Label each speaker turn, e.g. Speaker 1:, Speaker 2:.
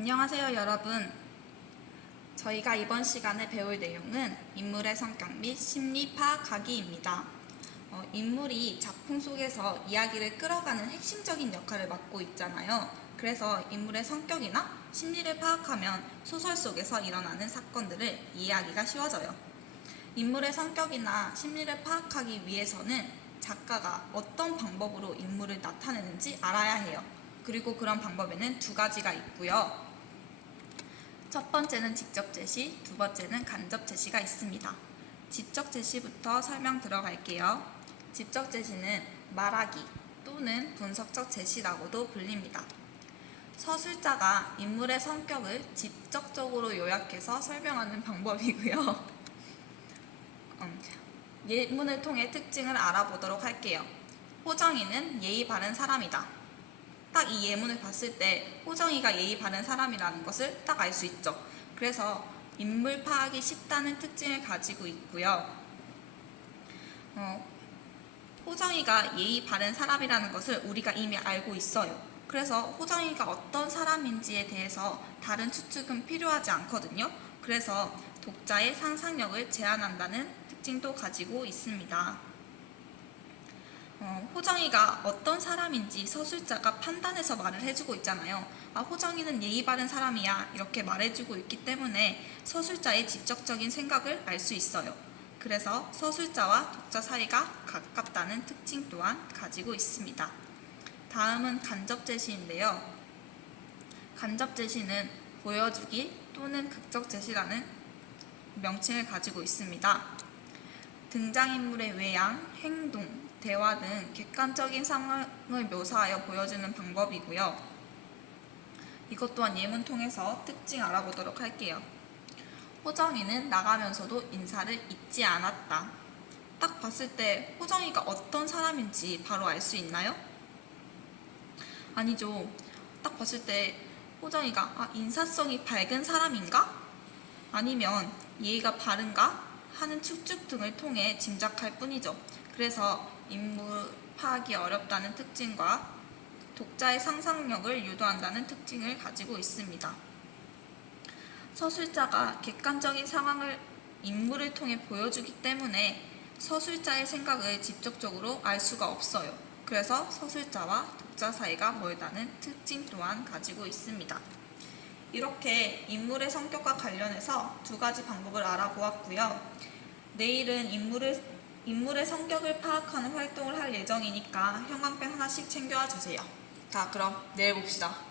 Speaker 1: 안녕하세요, 여러분. 저희가 이번 시간에 배울 내용은 인물의 성격 및 심리 파악하기입니다. 어, 인물이 작품 속에서 이야기를 끌어가는 핵심적인 역할을 맡고 있잖아요. 그래서 인물의 성격이나 심리를 파악하면 소설 속에서 일어나는 사건들을 이해하기가 쉬워져요. 인물의 성격이나 심리를 파악하기 위해서는 작가가 어떤 방법으로 인물을 나타내는지 알아야 해요. 그리고 그런 방법에는 두 가지가 있고요. 첫 번째는 직접 제시, 두 번째는 간접 제시가 있습니다. 직접 제시부터 설명 들어갈게요. 직접 제시는 말하기 또는 분석적 제시라고도 불립니다. 서술자가 인물의 성격을 직접적으로 요약해서 설명하는 방법이고요. 음, 예문을 통해 특징을 알아보도록 할게요. 호정이는 예의 바른 사람이다. 딱 이 예문을 봤을 때 호정이가 예의 바른 사람이라는 것을 딱 알 수 있죠. 그래서 인물 파악이 쉽다는 특징을 가지고 있고요. 어, 호정이가 예의 바른 사람이라는 것을 우리가 이미 알고 있어요. 그래서 호정이가 어떤 사람인지에 대해서 다른 추측은 필요하지 않거든요. 그래서 독자의 상상력을 제한한다는 특징도 가지고 있습니다. 어, 호정이가 어떤 사람인지 서술자가 판단해서 말을 해주고 있잖아요. 아, 호정이는 예의 바른 사람이야. 이렇게 말해주고 있기 때문에 서술자의 직접적인 생각을 알 수 있어요. 그래서 서술자와 독자 사이가 가깝다는 특징 또한 가지고 있습니다. 다음은 간접 제시인데요. 간접 제시는 보여주기 또는 극적 제시라는 명칭을 가지고 있습니다. 등장인물의 외양, 행동, 대화 등 객관적인 상황을 묘사하여 보여주는 방법이고요. 이것 또한 예문 통해서 특징 알아보도록 할게요. 호정이는 나가면서도 인사를 잊지 않았다. 딱 봤을 때 호정이가 어떤 사람인지 바로 알 수 있나요? 아니죠. 딱 봤을 때 호정이가 아, 인사성이 밝은 사람인가? 아니면 예의가 바른가? 하는 추측 등을 통해 짐작할 뿐이죠. 그래서 인물 파악이 어렵다는 특징과 독자의 상상력을 유도한다는 특징을 가지고 있습니다. 서술자가 객관적인 상황을 인물을 통해 보여주기 때문에 서술자의 생각을 직접적으로 알 수가 없어요. 그래서 서술자와 독자 사이가 멀다는 특징 또한 가지고 있습니다. 이렇게 인물의 성격과 관련해서 두 가지 방법을 알아보았고요. 내일은 인물을, 인물의 성격을 파악하는 활동을 할 예정이니까 형광펜 하나씩 챙겨와 주세요. 자, 그럼 내일 봅시다.